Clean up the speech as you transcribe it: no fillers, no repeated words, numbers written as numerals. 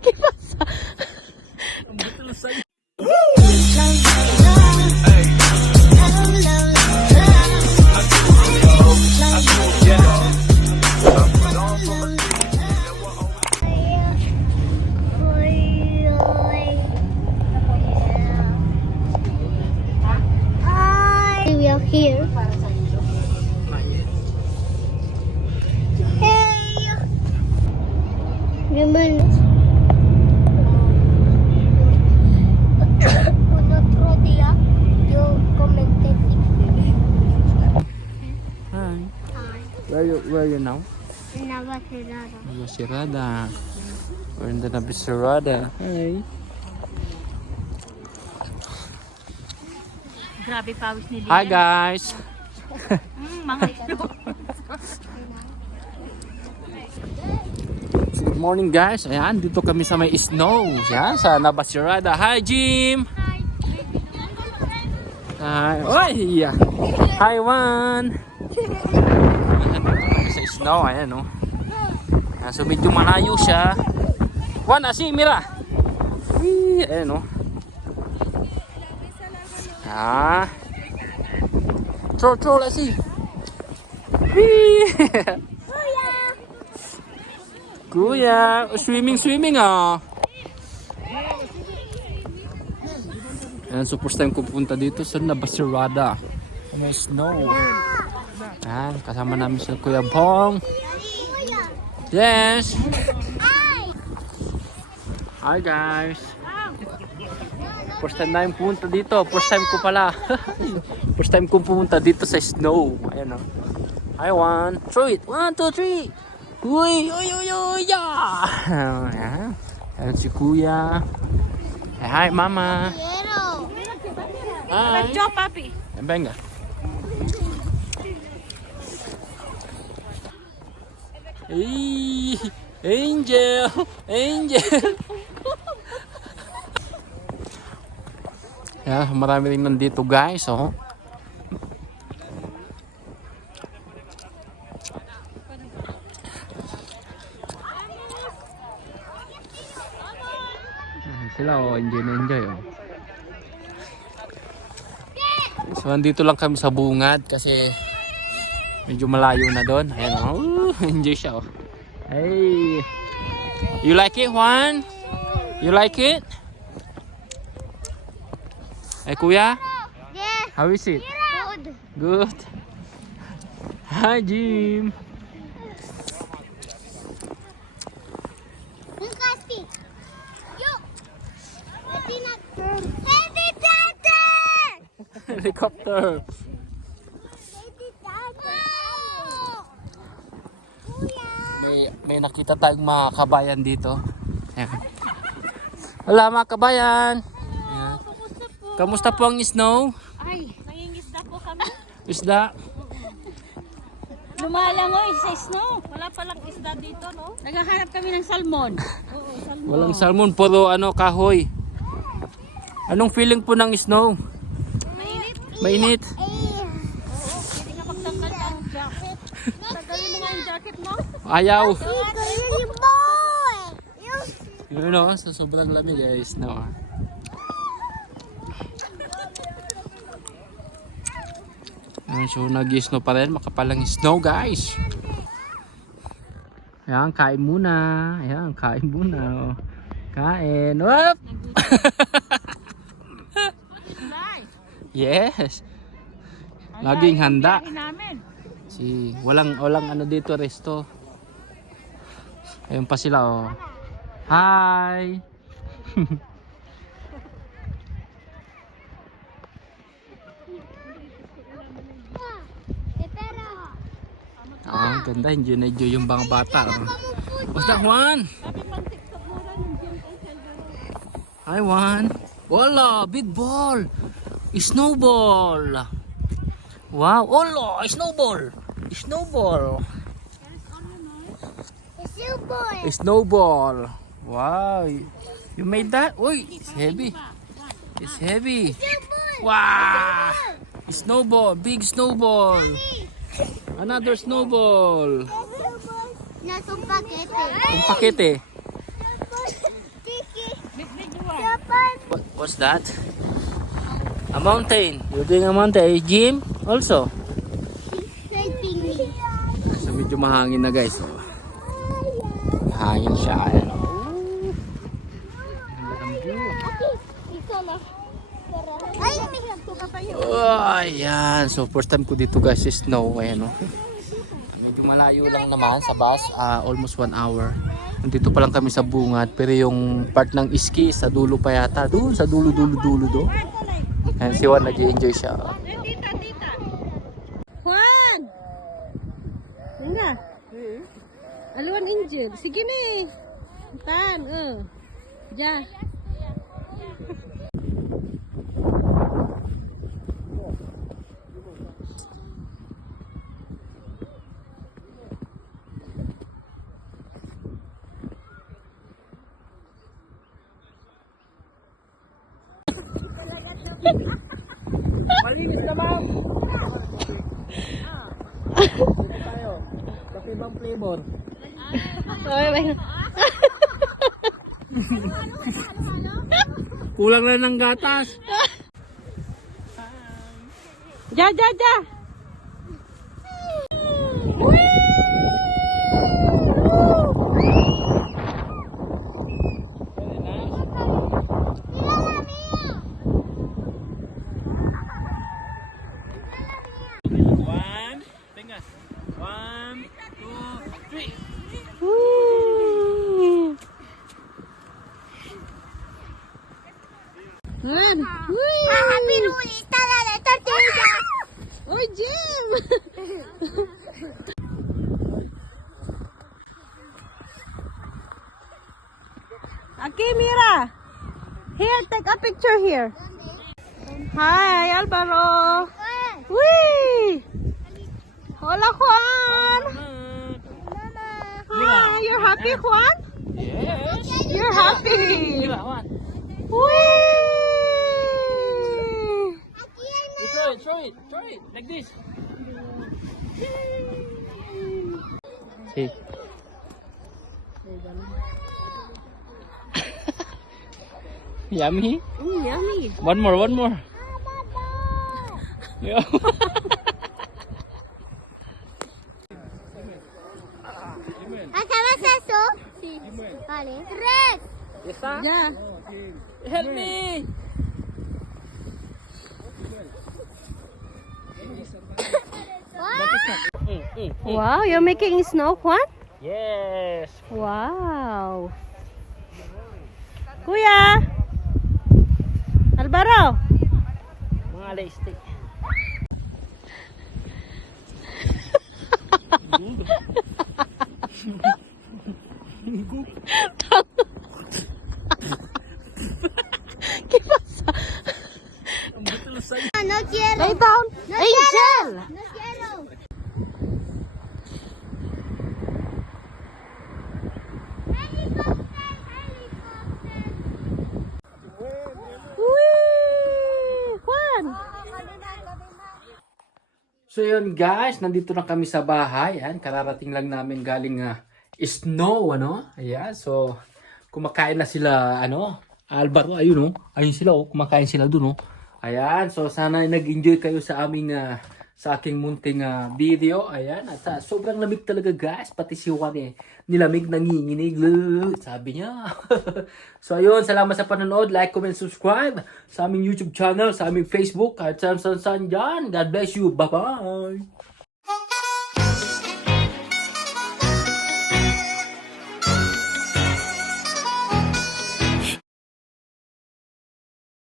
¿Qué pasa? We are here. Hey! Naman. Otro día yo commented. Hi. Hi. Where are you now? Navasirada. Nabasirada. We're in the Nabasirada. Hi. Grabe pawis ni Liam. Hi guys. Mga ito. Good morning guys. Ayan, dito kami sa may snow. Yan, sa Nabasirada. Hi Jim. Hi. Oy! Hi Juan. Sa snow, ayan oh. Ayan, so medyo malayo siya. Juan, asi, mira. Wee, ayan oh. Ah. Throw, let's see. Wee. Kuya, swimming ah. Ayan, so first time ko pupunta dito sa Nabasirada. May snow. Ayan, kasama namin si Kuya Bong. Yes. Hi guys. First time namin pumunta dito. First time ko pala. First time ko pumunta dito sa snow. Ayan o. Hi, one. Throw it. 1, 2, 3. Uy, yeah. Ayan. Ayan si Kuya. Hi, Mama. Hi. Joe, papi. Venga. Hey, Angel. Yeah, marami rin nandito guys, oh. Sila oh, enjoy oh. So nandito lang kami sa bungad kasi medyo malayo na doon. Ayan oh, enjoy siya oh. Hey, you like it, Juan? You like it? Hey, Kuya? Yes. How is it? Good. Good. Hi, Jim. Kasi. Yo. Helicopter. Helicopter. May nakita tayong mga kabayan dito. Ayan. Wala mga kabayan. Ayan. Kamusta po ang snow? Ay, nangingisda po kami. Isda? Lumalangoy sa snow. Wala palang isda dito, no? Naghahanap kami ng salmon. Oo, salmon. Walang salmon, puro kahoy. Anong feeling po ng snow? Mainit. Mainit? Hindi ka pagtanggal ang jacket. Tanggalin mo nga yung jacket mo. Ayaw. Boy. Yun o, sa sobrang lamig guys. No. So nag-snow pa rin, makapalang snow guys. Ayan, kain muna. Ayan, kain muna. Kain. Whoop! Yes. Laging handa. Walang ano dito, resto. Ayun pa sila oh. Hi. Ah, ganda, enjoy yung mga bata. Oh. What's that, Juan? Hi, Juan. Wala, big ball. Snowball. Wow, wala, snowball. Snowball. Snowball. Wow, you made that? Uy, it's heavy. It's heavy. Wow. Snowball, big snowball. Another snowball. Nasa pakete. Yung pakete. Tiki. Big-big one. Japan. What's that? A mountain. You're doing a mountain. Gym also. Exciting me. So medyo mahangin na guys. Oh. Mahangin siya. Ayan. Ikaw na. Ay, may hagto ka pa yun. Oh, ayan. So first time ko dito guys is snow. Ayan oh. Medyo malayo lang naman sa bus. Almost 1 hour. Nandito pa lang kami sa bungad. Pero yung part ng ski sa dulo pa yata. Doon sa dulo do. Ayan si Juan nag-enjoy siya. Tita. Juan! Nga. Aluan Angel. Sige na eh. Tan, Diyan. Malinis ka ma'am. Tayo. Kasi ibang flavor. Kulang na ng gatas. Ja. One, tingnan. 1, 2, 3. Juan! Happy Rulita na letter Tita. Oy, Jim! Okay, Mira. Here, take a picture here. Hi, Alvaro. Whee! Hola, Juan. Hi, you're happy, Juan? Yes. You're happy. Mira, Juan. Whee! Throw it. Like this. See. Yummy. Yummy. One more. Yeah. Acaba eso? Sí. Vale. 3. Yeah. Help me. Wow, you're making snow, Juan? Yes. Wow. Kuya! Alvaro! Mga laste. No quiero. Lay down! No Angel! No quiero. Whee! Juan! So yun guys, nandito na kami sa bahay. Ayan, kararating lang namin galing snow, ano? Ayan, so kumakain na sila, Alvaro, ayun, ayun sila, kumakain sila dun, Ayan, so sana nag-enjoy kayo sa aming, sa aking munting video. Ayan, at sobrang lamig talaga guys, pati si Juan nilamig, nanginginig, sabi niya. So ayun, salamat sa panonood, like, comment, subscribe sa aming YouTube channel, sa aming Facebook, kahit saan dyan. God bless you, bye-bye!